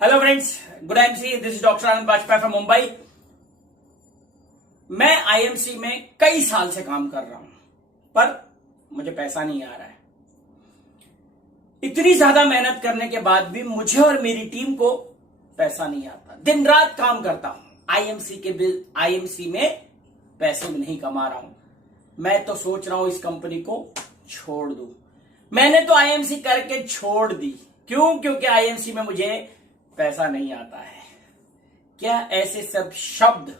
Hello friends, good IMC. This is doctor Anand Bajpai from Mumbai. मैं IMC में कई साल से काम कर रहा हूं, पर मुझे पैसा नहीं आ रहा है। इतनी ज्यादा मेहनत करने के बाद भी मुझे और मेरी टीम को पैसा नहीं आता। दिन रात काम करता हूं, आईएमसी में पैसे भी नहीं कमा रहा हूं। मैं तो सोच रहा हूं इस कंपनी को छोड़ दूं। मैंने तो आईएमसी करके छोड़ दी। क्यों? क्योंकि आईएमसी में मुझे पैसा नहीं आता है। क्या ऐसे सब शब्द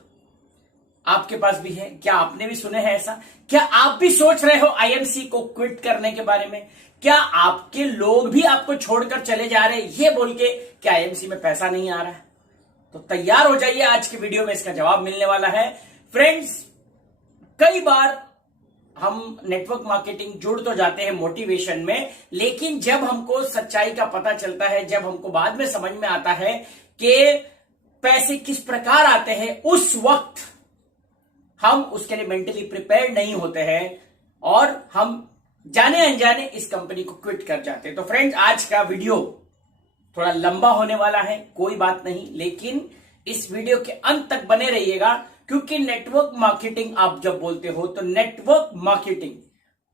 आपके पास भी है? क्या आपने भी सुने हैं ऐसा? क्या आप भी सोच रहे हो आईएमसी को क्विट करने के बारे में? क्या आपके लोग भी आपको छोड़कर चले जा रहे हैं ये बोल के कि आईएमसी में पैसा नहीं आ रहा है? तो तैयार हो जाइए, आज की वीडियो में इसका जवाब मिलने वाला है। फ्रेंड्स, कई बार हम नेटवर्क मार्केटिंग जुड़ तो जाते हैं मोटिवेशन में, लेकिन जब हमको सच्चाई का पता चलता है, जब हमको बाद में समझ में आता है कि पैसे किस प्रकार आते हैं, उस वक्त हम उसके लिए मेंटली प्रिपेयर्ड नहीं होते हैं और हम जाने अनजाने इस कंपनी को क्विट कर जाते हैं। तो फ्रेंड्स, आज का वीडियो थोड़ा लंबा होने वाला है, कोई बात नहीं, लेकिन इस वीडियो के अंत तक बने रहिएगा, क्योंकि नेटवर्क मार्केटिंग आप जब बोलते हो तो नेटवर्क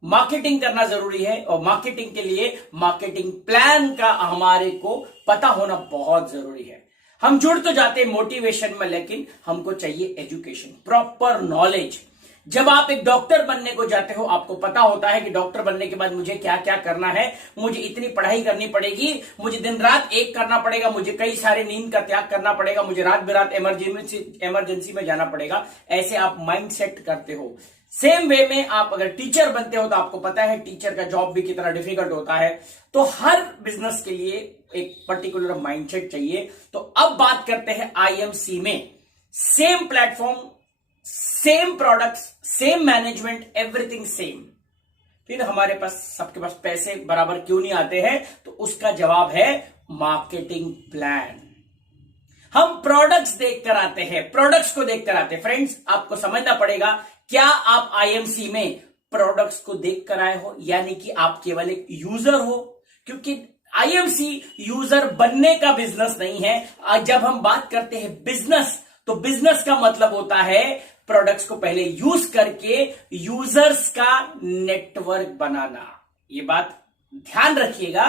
मार्केटिंग करना जरूरी है, और मार्केटिंग के लिए मार्केटिंग प्लान का हमारे को पता होना बहुत जरूरी है। हम जुड़ तो जाते हैं मोटिवेशन में, लेकिन हमको चाहिए एजुकेशन, प्रॉपर नॉलेज। जब आप एक डॉक्टर बनने को जाते हो, आपको पता होता है कि डॉक्टर बनने के बाद मुझे क्या क्या करना है, मुझे इतनी पढ़ाई करनी पड़ेगी, मुझे दिन रात एक करना पड़ेगा, मुझे कई सारे नींद का त्याग करना पड़ेगा, मुझे रात बेरात इमरजेंसी में जाना पड़ेगा। ऐसे आप माइंड सेट करते हो। सेम वे में आप अगर टीचर बनते हो तो आपको पता है टीचर का जॉब भी कितना डिफिकल्ट होता है। तो हर बिजनेस के लिए एक पर्टिकुलर माइंडसेट चाहिए। तो अब बात करते हैं आईएमसी में। Same platform, same products, same management, everything same, फिर हमारे पास सबके पास पैसे बराबर क्यों नहीं आते हैं? तो उसका जवाब है मार्केटिंग प्लान। हम प्रोडक्ट्स देखकर आते हैं, प्रोडक्ट्स को देखकर आते हैं। फ्रेंड्स, आपको समझना पड़ेगा, क्या आप आईएमसी में प्रोडक्ट्स को देखकर आए हो, यानी कि आप केवल एक यूजर हो? क्योंकि आईएमसी यूजर बनने का बिजनेस नहीं है। जब हम बात करते हैं बिजनेस, तो बिजनेस का मतलब होता है प्रोडक्ट्स को पहले यूज करके यूजर्स का नेटवर्क बनाना। ये बात ध्यान रखिएगा,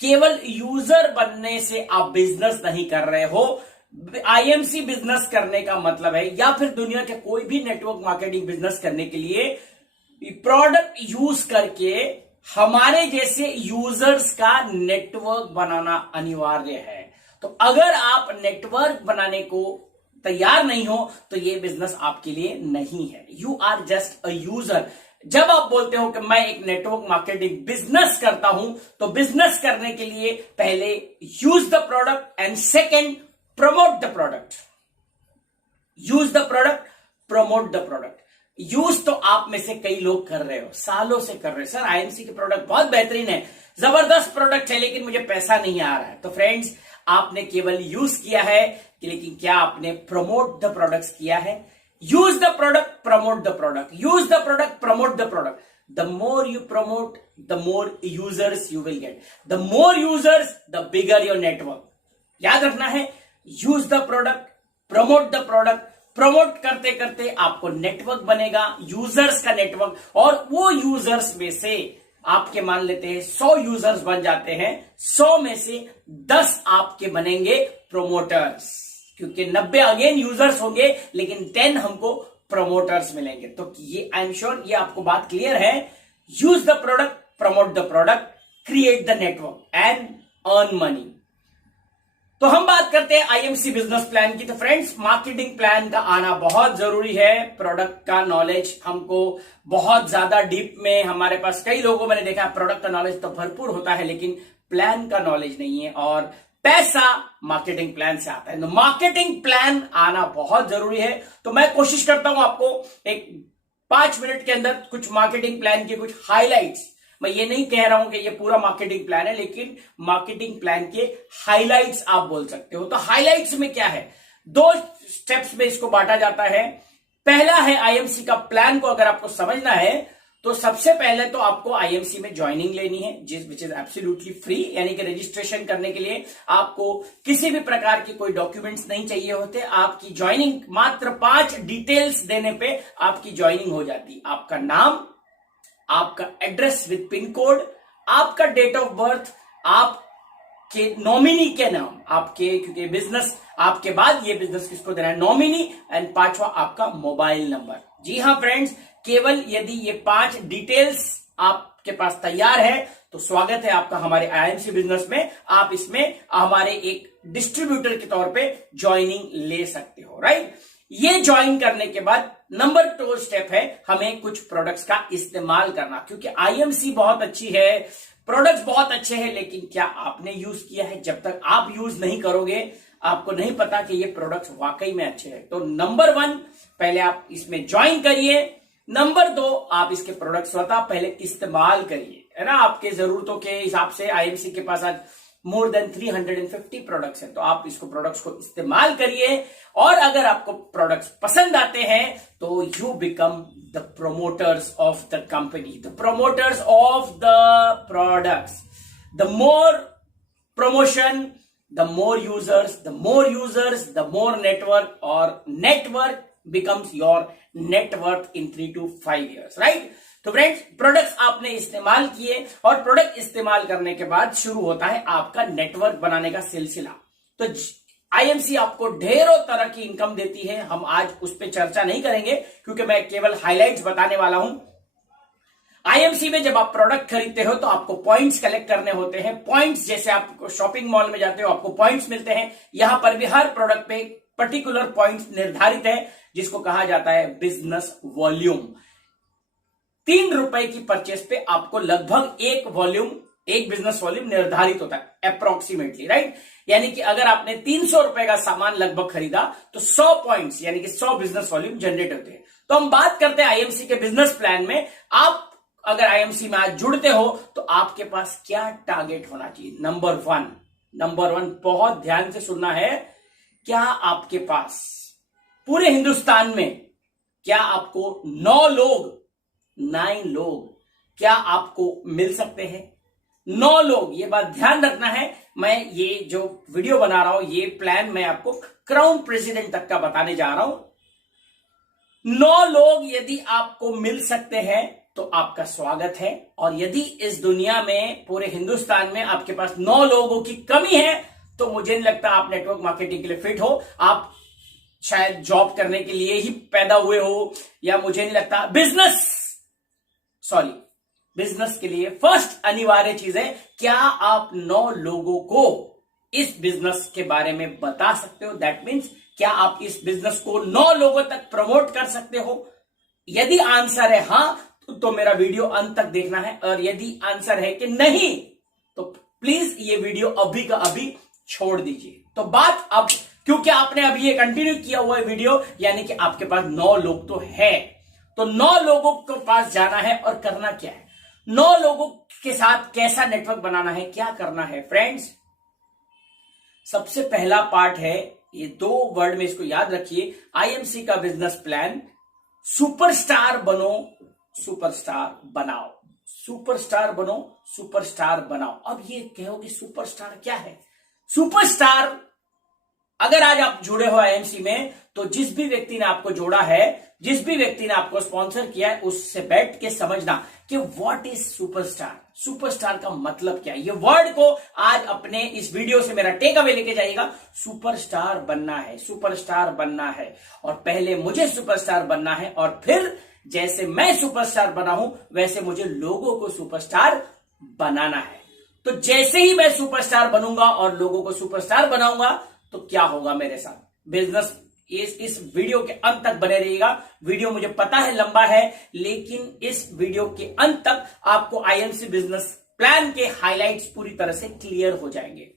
केवल यूजर बनने से आप बिजनेस नहीं कर रहे हो। आईएमसी बिजनेस करने का मतलब है, या फिर दुनिया के कोई भी नेटवर्क मार्केटिंग बिजनेस करने के लिए प्रोडक्ट यूज करके हमारे जैसे यूजर्स का नेटवर्क बनाना अनिवार्य है। तो अगर आप नेटवर्क बनाने को तैयार नहीं हो तो ये बिजनेस आपके लिए नहीं है। You are just a user. जब आप बोलते हो कि मैं एक नेटवर्क मार्केटिंग बिजनेस करता हूं, तो बिजनेस करने के लिए पहले use the product and second promote the product. Use the product, promote the product. Use तो आप में से कई लोग कर रहे हो, सालों से कर रहे हो। सर, आईएमसी के प्रोडक्ट बहुत बेहतरीन है, जबरदस्त प्रोडक्ट है, लेकिन मुझे पैसा नहीं आ रहा है। तो फ्रेंड्स, आपने केवल यूज किया है, लेकिन क्या आपने प्रमोट द प्रोडक्ट्स किया है? Use the product, promote the product, use the product, promote the product. The more you promote, the more users you will get. The more users, the bigger your network. याद रखना है, use the product, promote the product. Promote करते करते आपको network बनेगा, users का network, और वो यूजर्स में से आपके मान लेते हैं 100 यूजर्स बन जाते हैं, 100 में से 10 आपके बनेंगे प्रोमोटर्स, क्योंकि 90 अगेन यूजर्स होंगे, लेकिन 10 हमको प्रोमोटर्स मिलेंगे। तो ये आई एम श्योर ये आपको बात क्लियर है। Use the product, promote the product, create the network and earn money. तो हम बात करते हैं आईएमसी बिजनेस प्लान की। तो फ्रेंड्स, मार्केटिंग प्लान का आना बहुत जरूरी है। प्रोडक्ट का नॉलेज हमको बहुत ज्यादा डीप में, हमारे पास कई लोगों मैंने देखा है प्रोडक्ट का नॉलेज तो भरपूर होता है, लेकिन प्लान का नॉलेज नहीं है, और पैसा मार्केटिंग प्लान से आता है। तो मार्केटिंग प्लान आना बहुत जरूरी है। तो मैं कोशिश करता हूं आपको एक 5 मिनट के अंदर कुछ मार्केटिंग प्लान के कुछ हाइलाइट्स, मैं ये नहीं कह रहा हूं कि ये पूरा मार्केटिंग प्लान है, लेकिन मार्केटिंग प्लान के हाइलाइट्स आप बोल सकते हो। तो हाइलाइट्स में क्या है? 2 स्टेप्स में इसको बांटा जाता है। पहला है आईएमसी का प्लान को अगर आपको समझना है तो सबसे पहले तो आपको आईएमसी में ज्वाइनिंग लेनी है, विच इज एब्सोल्युटली फ्री, यानी कि रजिस्ट्रेशन करने के लिए आपको किसी भी प्रकार की कोई डॉक्यूमेंट्स नहीं चाहिए होते। आपकी ज्वाइनिंग मात्र 5 डिटेल्स देने पे आपकी ज्वाइनिंग हो जाती। आपका नाम, आपका एड्रेस विद पिन कोड, आपका डेट ऑफ बर्थ, आपके नॉमिनी के नाम, आपके, क्योंकि बिजनेस आपके बाद ये बिजनेस किसको देना है, नॉमिनी, एंड 5वां आपका मोबाइल नंबर। जी हाँ फ्रेंड्स, केवल यदि ये 5 डिटेल्स आपके पास तैयार है तो स्वागत है आपका हमारे आईएमसी बिजनेस में। आप इसमें हमारे एक डिस्ट्रीब्यूटर के तौर पे ज्वाइनिंग ले सकते हो, राइट। ये ज्वाइन करने के बाद नंबर 2 स्टेप है हमें कुछ प्रोडक्ट्स का इस्तेमाल करना, क्योंकि आईएमसी बहुत अच्छी है, प्रोडक्ट्स बहुत अच्छे हैं, लेकिन क्या आपने यूज किया है? जब तक आप यूज नहीं करोगे आपको नहीं पता कि ये प्रोडक्ट्स वाकई में अच्छे हैं। तो नंबर 1, पहले आप इसमें ज्वाइन करिए। नंबर 2, आप इसके प्रोडक्ट स्वतः पहले इस्तेमाल करिए, है ना। आपके जरूरतों के हिसाब से आईएमसी के पास आज मोर देन 350 प्रोडक्ट्स हैं, तो आप इसको प्रोडक्ट्स को इस्तेमाल करिए। और अगर आपको प्रोडक्ट्स पसंद आते हैं तो you become the promoters of the company, the promoters of the products. The more promotion, the more users, the more network, or network becomes your net worth in 3 to 5 years, right? तो friends, products आपने इस्तेमाल किए और product इस्तेमाल करने के बाद शुरू होता है आपका नेटवर्क बनाने का सिलसिला। तो आईएमसी आपको ढेरों तरह की इनकम देती है, हम आज उस पर चर्चा नहीं करेंगे क्योंकि मैं केवल हाइलाइट्स बताने वाला हूं। आईएमसी में जब आप प्रोडक्ट खरीदते हो तो आपको पॉइंट्स कलेक्ट करने होते हैं। पॉइंट्स जैसे आप शॉपिंग मॉल में जाते हो आपको पॉइंट्स मिलते हैं, यहां पर भी हर प्रोडक्ट पे पर्टिकुलर पॉइंट्स निर्धारित है जिसको कहा जाता है बिजनेस वॉल्यूम। 3 रुपए की परचेस पे आपको लगभग एक बिजनेस वॉल्यूम निर्धारित होता है अप्रोक्सीमेटली, राइट। यानी कि अगर आपने 300 रुपए का सामान लगभग खरीदा तो 100 पॉइंट्स यानी कि 100 बिजनेस वॉल्यूम जनरेट होते हैं। तो हम बात करते हैं आईएमसी के बिजनेस प्लान में। आप अगर आईएमसी में आज जुड़ते हो तो आपके पास क्या टारगेट होना चाहिए? नंबर वन बहुत ध्यान से सुनना है। क्या आपके पास पूरे हिंदुस्तान में क्या आपको 9 लोग क्या आपको मिल सकते हैं? 9 लोग, ये बात ध्यान रखना है। मैं ये जो वीडियो बना रहा हूं ये प्लान मैं आपको क्राउन प्रेसिडेंट तक का बताने जा रहा हूं। 9 लोग यदि आपको मिल सकते हैं तो आपका स्वागत है, और यदि इस दुनिया में पूरे हिंदुस्तान में आपके पास 9 लोगों की कमी है तो मुझे नहीं लगता आप नेटवर्क मार्केटिंग के लिए फिट हो। आप शायद जॉब करने के लिए ही पैदा हुए हो, या मुझे नहीं लगता बिजनेस के लिए फर्स्ट अनिवार्य चीज है क्या आप 9 लोगों को इस बिजनेस के बारे में बता सकते हो। दैट मीन्स क्या आप इस बिजनेस को 9 लोगों तक प्रमोट कर सकते हो? यदि आंसर है हां तो मेरा वीडियो अंत तक देखना है, और यदि आंसर है कि नहीं तो प्लीज ये वीडियो अभी का अभी छोड़ दीजिए। तो बात अब, क्योंकि आपने अभी ये कंटिन्यू किया हुआ है वीडियो, यानी कि आपके पास 9 लोग तो है। तो 9 लोगों के पास जाना है और करना क्या है? 9 लोगों के साथ कैसा नेटवर्क बनाना है, क्या करना है फ्रेंड्स? सबसे पहला पार्ट है, ये 2 वर्ड में इसको याद रखिए, आईएमसी का बिजनेस प्लान, सुपरस्टार बनाओ। अब ये कहोगे सुपरस्टार क्या है? सुपरस्टार, अगर आज आप जुड़े हो आईएमसी में तो जिस भी व्यक्ति ने आपको जोड़ा है, जिस भी व्यक्ति ने आपको स्पॉन्सर किया है, उससे बैठ के समझना कि व्हाट इज सुपरस्टार का मतलब क्या है। ये वर्ड को आज अपने इस वीडियो से मेरा टेक अवे लेके जाइएगा। सुपरस्टार बनना है, और पहले मुझे सुपरस्टार बनना है, और फिर जैसे मैं सुपरस्टार बना हूं वैसे मुझे लोगों को सुपरस्टार बनाना है। तो जैसे ही मैं सुपरस्टार बनूंगा और लोगों को सुपरस्टार बनाऊंगा तो क्या होगा मेरे साथ? बिजनेस, इस वीडियो के अंत तक बने रहिएगा। वीडियो मुझे पता है लंबा है, लेकिन इस वीडियो के अंत तक आपको आईएमसी बिजनेस प्लान के हाइलाइट्स पूरी तरह से क्लियर हो जाएंगे।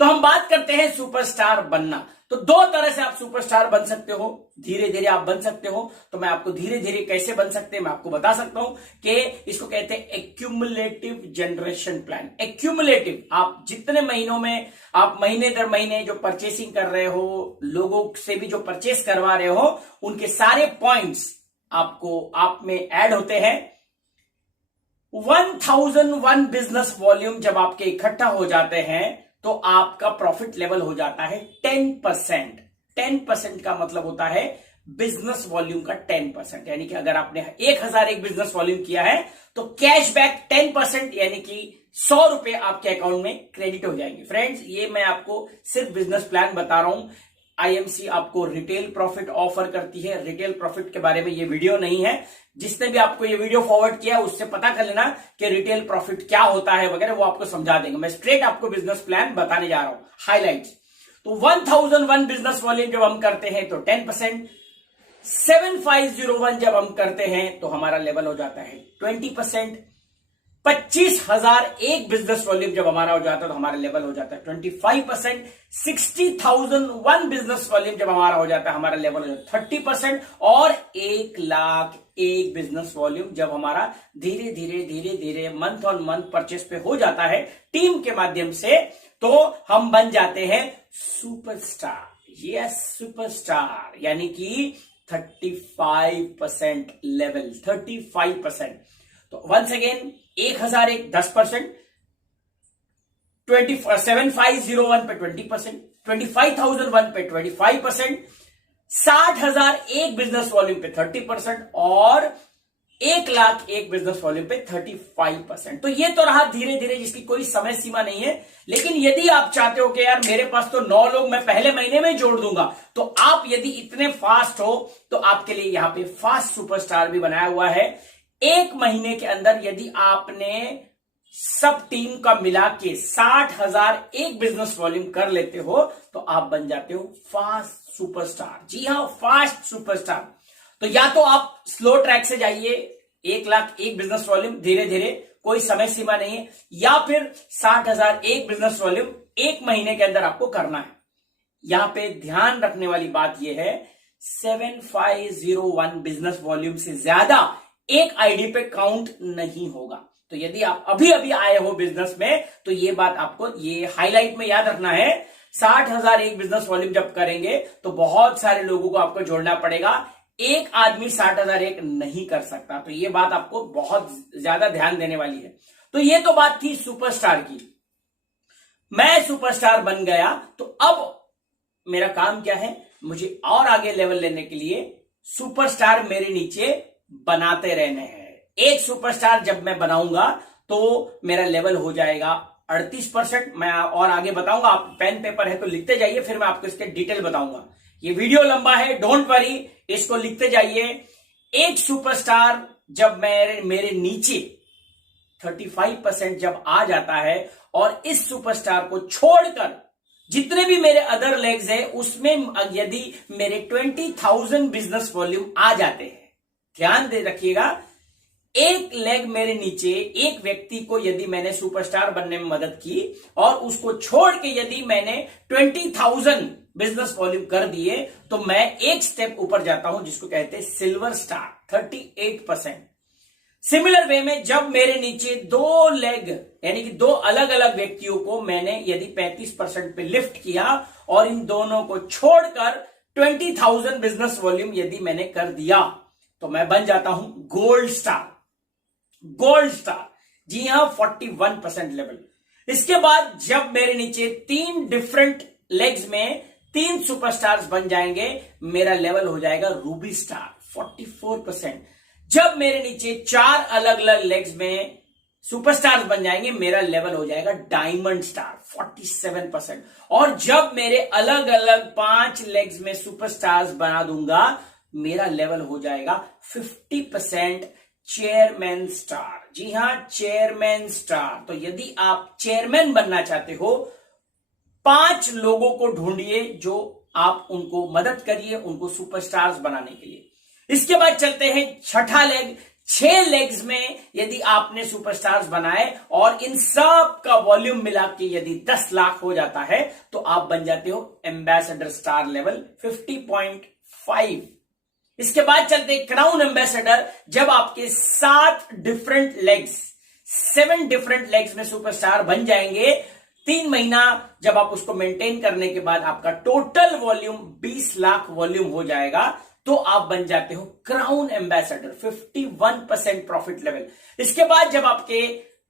तो हम बात करते हैं सुपरस्टार बनना। तो 2 तरह से आप सुपरस्टार बन सकते हो, धीरे धीरे आप बन सकते हो। तो मैं आपको धीरे धीरे कैसे बन सकते हैं मैं आपको बता सकता हूं कि इसको कहते हैं एक्यूमुलेटिव जनरेशन प्लान। एक्यूमुलेटिव, आप जितने महीनों में, आप महीने दर महीने जो परचेसिंग कर रहे हो, लोगों से भी जो परचेस करवा रहे हो, उनके सारे पॉइंट्स आपको आप में ऐड होते हैं। 1001 बिजनेस वॉल्यूम जब आपके इकट्ठा हो जाते हैं तो आपका प्रॉफिट लेवल हो जाता है 10%। 10% का मतलब होता है बिजनेस वॉल्यूम का 10%, यानी कि अगर आपने 1001 बिजनेस वॉल्यूम किया है तो कैशबैक 10% यानी कि 100 रुपए आपके अकाउंट में क्रेडिट हो जाएंगे। फ्रेंड्स, ये मैं आपको सिर्फ बिजनेस प्लान बता रहा हूं। आईएमसी आपको रिटेल प्रॉफिट ऑफर करती है। रिटेल प्रॉफिट के बारे में ये वीडियो नहीं है। जिसने भी आपको ये वीडियो फॉरवर्ड किया उससे पता कर लेना कि रिटेल प्रॉफिट क्या होता है वगैरह, वो आपको समझा देंगे। मैं स्ट्रेट आपको बिजनेस प्लान बताने जा रहा हूं, हाइलाइट्स। तो 1001 बिजनेस वॉल्यूम जब हम करते हैं तो 10%, 7501 जब हम करते हैं तो हमारा लेवल हो जाता है 20%, 25,001 बिजनेस वॉल्यूम जब हमारा हो जाता है तो हमारा लेवल हो जाता है 25%, 60,001 बिजनेस वॉल्यूम जब हमारा हो जाता है हमारा लेवल हो जाता है 30%, और 1,01 बिजनेस वॉल्यूम जब हमारा धीरे धीरे धीरे धीरे मंथ ऑन मंथ परचेस पे हो जाता है टीम के माध्यम से, तो हम बन जाते हैं सुपरस्टार। यस, सुपरस्टार, यानी कि 35% लेवल, 35%। तो वंस अगेन 1001 10%, 7501 पे 20%, 25,001 पे 25%, 60,001 बिजनेस वॉल्यूम पे 30%, और 1,01 बिजनेस वॉल्यूम पे 35%। तो ये तो रहा धीरे धीरे, जिसकी कोई समय सीमा नहीं है। लेकिन यदि आप चाहते हो कि यार मेरे पास तो 9 लोग मैं पहले महीने में जोड़ दूंगा, तो आप यदि इतने फास्ट हो तो आपके लिए यहां पे फास्ट सुपरस्टार भी बनाया हुआ है। 1 महीने के अंदर यदि आपने सब टीम का मिला के 60,001 बिजनेस वॉल्यूम कर लेते हो तो आप बन जाते हो फास्ट सुपरस्टार। जी हां, फास्ट सुपरस्टार। तो या तो आप स्लो ट्रैक से जाइए, 1,01 बिजनेस वॉल्यूम धीरे धीरे, कोई समय सीमा नहीं है, या फिर 60,001 बिजनेस वॉल्यूम 1 महीने के अंदर आपको करना है। यहां पे ध्यान रखने वाली बात यह है, 7501 बिजनेस वॉल्यूम से ज्यादा एक आईडी पे काउंट नहीं होगा। तो यदि आप अभी अभी आए हो बिजनेस में तो ये बात आपको ये हाईलाइट में याद रखना है। 60,001 बिजनेस वॉल्यूम जब करेंगे तो बहुत सारे लोगों को आपको जोड़ना पड़ेगा। एक आदमी 60,001 नहीं कर सकता। तो ये बात आपको बहुत ज्यादा ध्यान देने वाली है। तो ये तो बात थी सुपरस्टार की। मैं सुपरस्टार बन गया तो अब मेरा काम क्या है, मुझे और आगे लेवल लेने के लिए सुपरस्टार मेरे नीचे बनाते रहने हैं। एक सुपरस्टार जब मैं बनाऊंगा तो मेरा लेवल हो जाएगा 38%। मैं और आगे बताऊंगा, आप पेन पेपर है तो लिखते जाइए, फिर मैं आपको इसके डिटेल बताऊंगा। ये वीडियो लंबा है, डोंट वरी, इसको लिखते जाइए। एक सुपरस्टार जब मेरे नीचे 35% जब आ जाता है और इस सुपरस्टार को छोड़कर जितने भी मेरे अदर लेग्स है उसमें यदि मेरे 20,000 बिजनेस वॉल्यूम आ जाते हैं, ध्यान दे रखिएगा, एक लेग मेरे नीचे एक व्यक्ति को यदि मैंने सुपरस्टार बनने में मदद की और उसको छोड़ के यदि मैंने 20,000 बिजनेस वॉल्यूम कर दिए तो मैं एक स्टेप ऊपर जाता हूं, जिसको कहते हैं सिल्वर स्टार, 38%। सिमिलर वे में जब मेरे नीचे 2 लेग यानी कि 2 अलग अलग व्यक्तियों को मैंने यदि 35% पे लिफ्ट किया और इन दोनों को छोड़कर 20,000 बिजनेस वॉल्यूम यदि मैंने कर दिया तो मैं बन जाता हूं गोल्ड स्टार। गोल्ड स्टार, जी हां, 41% लेवल। इसके बाद जब मेरे नीचे 3 डिफरेंट लेग्स में 3 सुपरस्टार्स बन जाएंगे, मेरा लेवल हो जाएगा रूबी स्टार, 44%। जब मेरे नीचे 4 अलग अलग लेग्स में सुपरस्टार्स बन जाएंगे, मेरा लेवल हो जाएगा डायमंड स्टार, 47%। और जब मेरे अलग अलग 5 लेग्स में सुपरस्टार्स बना दूंगा, मेरा लेवल हो जाएगा 50% चेयरमैन स्टार। जी हां, चेयरमैन स्टार। तो यदि आप चेयरमैन बनना चाहते हो, 5 लोगों को ढूंढिए जो आप उनको मदद करिए उनको सुपरस्टार्स बनाने के लिए। इसके बाद चलते हैं छठा लेग। 6 लेग्स में यदि आपने सुपरस्टार्स बनाए और इन सब का वॉल्यूम मिला के यदि 10 लाख हो जाता है तो आप बन जाते हो एम्बेसडर स्टार लेवल, 50.5। इसके बाद चलते हैं क्राउन एम्बेसडर। जब आपके 7 डिफरेंट लेग्स, 7 डिफरेंट लेग्स में सुपरस्टार बन जाएंगे, 3 महीना जब आप उसको मेंटेन करने के बाद आपका टोटल वॉल्यूम 20 लाख वॉल्यूम हो जाएगा, तो आप बन जाते हो क्राउन एम्बेसडर, 51% प्रॉफिट लेवल। इसके बाद जब आपके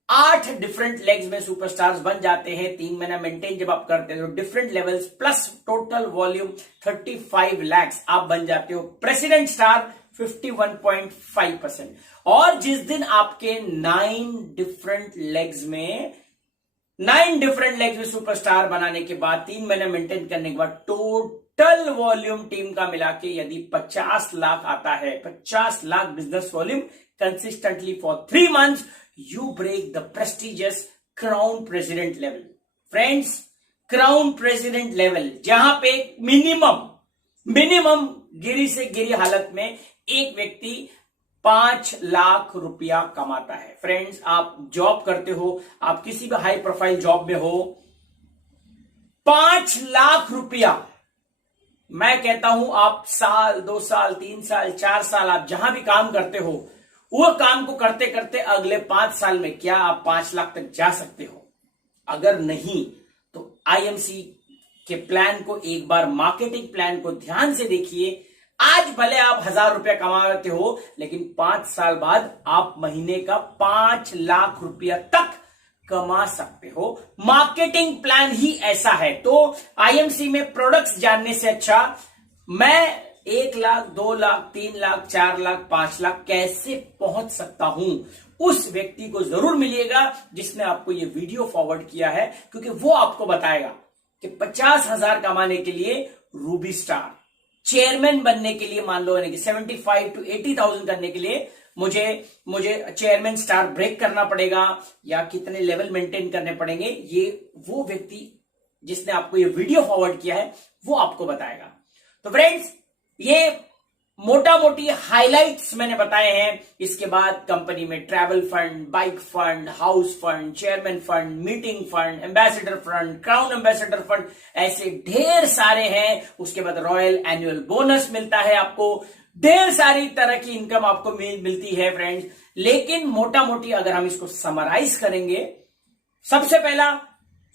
8 डिफरेंट लेग्स में सुपरस्टार्स बन जाते हैं, 3 महीना मेंटेन जब आप करते हो different levels plus total volume 35 lakhs, आप बन जाते हो प्रेसिडेंट स्टार 51.5%। और जिस दिन आपके 9 डिफरेंट लेग्स में सुपरस्टार बनाने के बाद 3 महीने मेंटेन करने के बाद टोटल वॉल्यूम टीम का मिला के यदि 50 लाख आता है, 50 lakh business volume consistently for 3 months, you break the prestigious crown president level। Friends, crown president level जहां पे मिनिमम गिरी से गिरी हालत में एक व्यक्ति 5 लाख रुपया कमाता है। फ्रेंड्स, आप जॉब करते हो, आप किसी भी हाई प्रोफाइल जॉब में हो, 5 लाख रुपया, मैं कहता हूं आप साल 2 साल 3 साल 4 साल आप जहां भी काम करते हो, वो काम को करते करते अगले 5 साल में क्या आप 5 लाख तक जा सकते हो? अगर नहीं तो आईएमसी के प्लान को एक बार, मार्केटिंग प्लान को ध्यान से देखिए। आज भले आप 1000 रुपया कमाते हो, लेकिन 5 साल बाद आप महीने का 5 लाख रुपया तक कमा सकते हो। मार्केटिंग प्लान ही ऐसा है। तो आईएमसी में प्रोडक्ट्स जानने से अच्छा मैं 1 लाख 2 लाख 3 लाख 4 लाख 5 लाख कैसे पहुंच सकता हूं, उस व्यक्ति को जरूर मिलिएगा जिसने आपको यह वीडियो फॉरवर्ड किया है, क्योंकि वो आपको बताएगा कि 50,000 कमाने के लिए रूबी स्टार, चेयरमैन बनने के लिए मान लो 75 to 80,000 करने के लिए मुझे चेयरमैन स्टार ब्रेक करना पड़ेगा या कितने लेवल मेंटेन करने पड़ेंगे, ये वो व्यक्ति जिसने आपको ये वीडियो फॉरवर्ड किया है वो आपको बताएगा। तो फ्रेंड्स, ये मोटा मोटी हाइलाइट्स मैंने बताए हैं। इसके बाद कंपनी में travel fund, bike fund, house fund, chairman fund, meeting fund, ambassador fund, crown ambassador fund, ऐसे ढेर सारे हैं। उसके बाद रॉयल एनुअल बोनस मिलता है आपको, ढेर सारी तरह की इनकम आपको मिलती है फ्रेंड्स। लेकिन मोटा मोटी अगर हम इसको समराइज करेंगे, सबसे पहला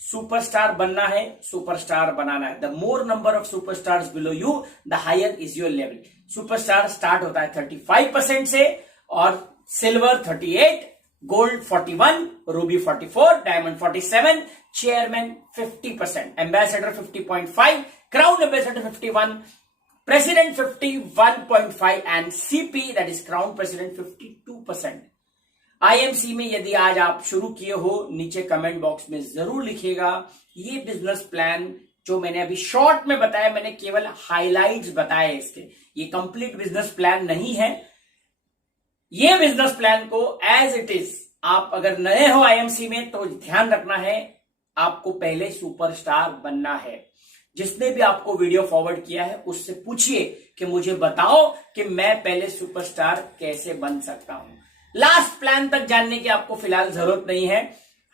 सुपरस्टार बनना है, सुपरस्टार बनाना है। The more number of superstars below you, the higher is your level. Superstar start होता है 35% से, और silver 38, gold 41, ruby 44, diamond 47, chairman 50%, ambassador 50.5, crown ambassador 51, president 51.5 and CP that is crown president 52%। IMC में यदि आज आप शुरू किए हो, नीचे कमेंट बॉक्स में जरूर लिखिएगा। ये बिजनेस प्लान जो मैंने अभी शॉर्ट में बताया, मैंने केवल हाइलाइट्स बताए इसके, ये कंप्लीट बिजनेस प्लान नहीं है। ये बिजनेस प्लान को एज इट इज, आप अगर नए हो आईएमसी में तो ध्यान रखना है, आपको पहले सुपरस्टार बनना है। जिसने भी आपको वीडियो फॉरवर्ड किया है उससे पूछिए कि मुझे बताओ कि मैं पहले सुपरस्टार कैसे बन सकता हूं। लास्ट प्लान तक जानने की आपको फिलहाल जरूरत नहीं है।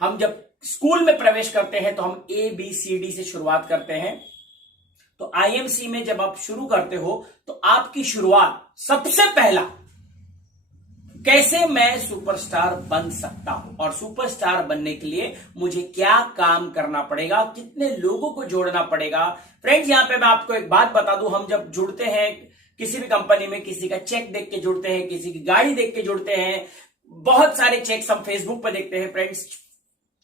हम जब स्कूल में प्रवेश करते हैं तो हम ABCD से शुरुआत करते हैं। तो आईएमसी में जब आप शुरू करते हो तो आपकी शुरुआत सबसे पहला, कैसे मैं सुपरस्टार बन सकता हूं, और सुपरस्टार बनने के लिए मुझे क्या काम करना पड़ेगा, कितने लोगों को जोड़ना पड़ेगा। फ्रेंड्स, यहां पे मैं आपको एक बात बता दूं, हम जब जुड़ते हैं किसी भी कंपनी में, किसी का चेक देख के जुड़ते हैं, किसी की गाड़ी देख के जुड़ते हैं, बहुत सारे चेक्स हम फेसबुक पर देखते हैं। फ्रेंड्स,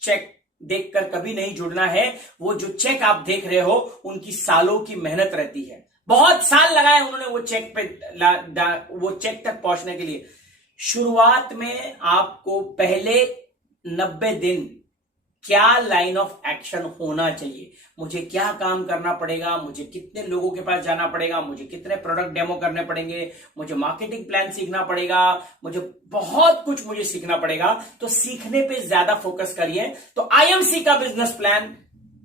चेक देखकर कभी नहीं जुड़ना है। वो जो चेक आप देख रहे हो उनकी सालों की मेहनत रहती है, बहुत साल लगाए उन्होंने वो चेक तक पहुंचने के लिए। शुरुआत में आपको पहले 90 दिन क्या लाइन ऑफ एक्शन होना चाहिए, मुझे क्या काम करना पड़ेगा, मुझे कितने लोगों के पास जाना पड़ेगा, मुझे कितने प्रोडक्ट डेमो करने पड़ेंगे, मुझे मार्केटिंग प्लान सीखना पड़ेगा, मुझे बहुत कुछ मुझे सीखना पड़ेगा। तो सीखने पे ज्यादा फोकस करिए। तो आईएमसी का बिजनेस प्लान,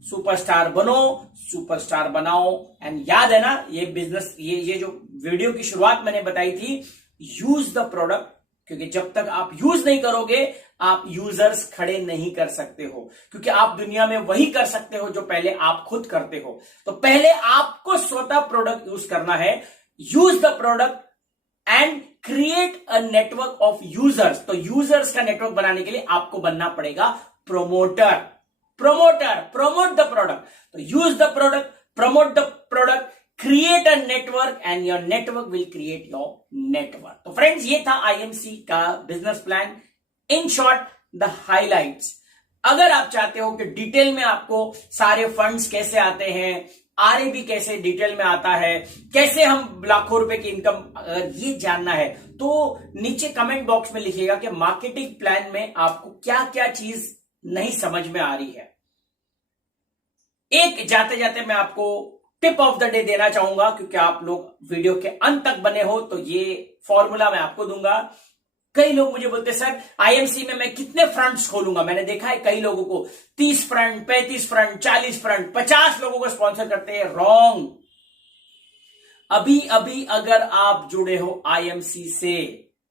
सुपरस्टार बनो, सुपरस्टार बनाओ। एंड याद है ना, ये बिजनेस, ये जो वीडियो की शुरुआत मैंने बताई थी, यूज द प्रोडक्ट, क्योंकि जब तक आप यूज नहीं करोगे आप यूजर्स खड़े नहीं कर सकते हो, क्योंकि आप दुनिया में वही कर सकते हो जो पहले आप खुद करते हो। तो पहले आपको स्वतः प्रोडक्ट यूज करना है। Use the product and create a network of users. तो यूजर्स का नेटवर्क बनाने के लिए आपको बनना पड़ेगा प्रमोट द प्रोडक्ट। तो use the product, promote the product, create a network and your network will create your network. तो फ्रेंड्स, ये था आईएमसी का business plan, in short the highlights. अगर आप चाहते हो कि डिटेल में आपको सारे फंड्स कैसे आते हैं, आरएबी कैसे डिटेल में आता है, कैसे हम लाखों रुपए की इनकम, अगर ये जानना है तो नीचे कमेंट बॉक्स में लिखिएगा कि मार्केटिंग प्लान में आपको क्या क्या चीज नहीं समझ में आ रही है। एक जाते जाते मैं आपको टिप ऑफ द डे देना चाहूंगा, क्योंकि आप लोग वीडियो के अंत तक बने हो तो ये फॉर्मूला मैं आपको दूंगा। कई लोग मुझे बोलते सर आईएमसी में मैं कितने फ्रंट्स खोलूंगा। मैंने देखा है कई लोगों को 30 फ्रंट, 35 फ्रंट, 40 फ्रंट, 50 लोगों को स्पॉन्सर करते हैं। रॉन्ग। अभी अभी अगर आप जुड़े हो आईएमसी से,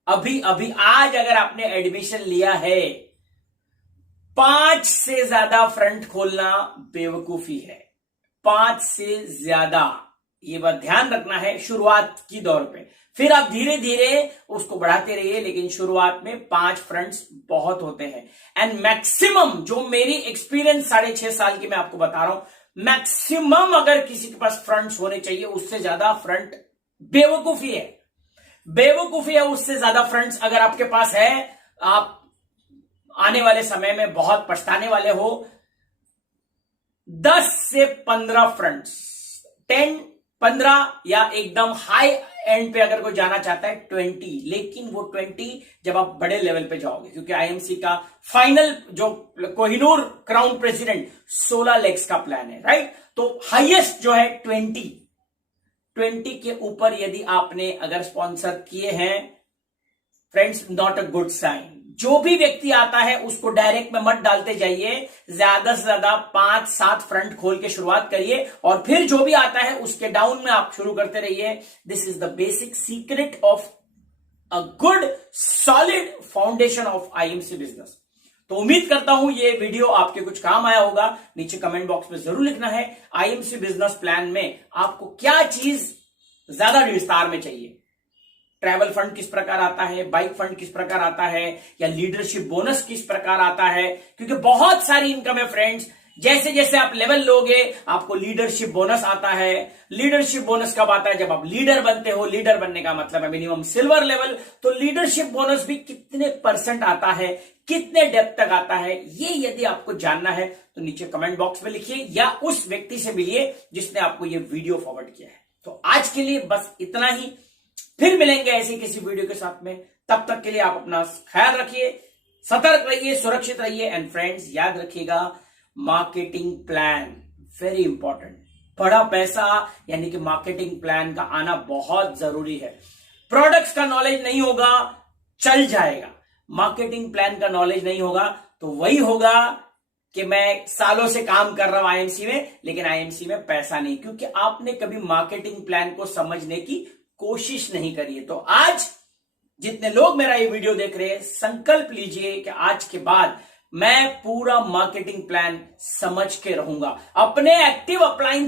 अभी अभी आज अगर आपने एडमिशन लिया है, 5 से ज्यादा फ्रंट खोलना बेवकूफी है। 5 से ज्यादा, ये बात ध्यान रखना है शुरुआत की दौर पे। फिर आप धीरे धीरे उसको बढ़ाते रहिए, लेकिन शुरुआत में 5 फ्रंट्स बहुत होते हैं। एंड मैक्सिमम, जो मेरी एक्सपीरियंस 6.5 साल की मैं आपको बता रहा हूं, मैक्सिमम अगर किसी के पास फ्रंट्स होने चाहिए, उससे ज्यादा फ्रंट बेवकूफी है। बेवकूफी है उससे ज्यादा फ्रंट्स अगर आपके पास है। आप आने वाले समय में बहुत पछताने वाले हो। 10 से 15 फ्रंट्स, 10, 15 या एकदम हाई एंड पे अगर कोई जाना चाहता है 20, लेकिन वो 20 जब आप बड़े लेवल पे जाओगे, क्योंकि आईएमसी का फाइनल जो कोहिनूर क्राउन प्रेसिडेंट 16 लेग्स का प्लान है, राइट। तो हाईएस्ट जो है 20 के ऊपर यदि आपने अगर स्पॉन्सर किए हैं, friends, not a good sign. जो भी व्यक्ति आता है उसको डायरेक्ट में मत डालते जाइए, ज्यादा से ज्यादा 5-7 फ्रंट खोल के शुरुआत करिए, और फिर जो भी आता है उसके डाउन में आप शुरू करते रहिए। This is the basic secret of a good solid foundation of IMC business. तो उम्मीद करता हूं ये वीडियो आपके कुछ काम आया होगा। नीचे कमेंट बॉक्स में जरूर लिखना है आईएमसी बिजनेस प्लान में आपको क्या चीज ज्यादा विस्तार में चाहिए। ट्रैवल फंड किस प्रकार आता है, बाइक फंड किस प्रकार आता है, या लीडरशिप बोनस किस प्रकार आता है, क्योंकि बहुत सारी इनकम है फ्रेंड्स। जैसे जैसे आप लेवल लोगे आपको लीडरशिप बोनस आता है। लीडरशिप बोनस कब आता है? जब आप लीडर बनते हो। लीडर बनने का मतलब है मिनिमम सिल्वर लेवल। तो लीडरशिप बोनस भी कितने % आता है, कितने डेप्थ तक आता है, ये यदि आपको जानना है तो नीचे कमेंट बॉक्स में लिखिए, या उस व्यक्ति से मिलिए जिसने आपको ये वीडियो फॉरवर्ड किया है। तो आज के लिए बस इतना ही। फिर मिलेंगे ऐसी किसी वीडियो के साथ में। तब तक के लिए आप अपना ख्याल रखिए, सतर्क रहिए, सुरक्षित रहिए। एंड फ्रेंड्स, याद रखिएगा मार्केटिंग प्लान वेरी इंपॉर्टेंट। बड़ा पैसा यानी कि मार्केटिंग प्लान का आना बहुत जरूरी है। प्रोडक्ट्स का नॉलेज नहीं होगा, चल जाएगा। मार्केटिंग प्लान का नॉलेज नहीं होगा तो वही होगा कि मैं सालों से काम कर रहा हूं आईएमसी में, लेकिन आईएमसी में पैसा नहीं, क्योंकि आपने कभी मार्केटिंग प्लान को समझने की कोशिश नहीं करिए। तो आज जितने लोग मेरा ये वीडियो देख रहे हैं, संकल्प लीजिए कि आज के बाद मैं पूरा मार्केटिंग प्लान समझ के रहूंगा। अपने एक्टिव अपलाइन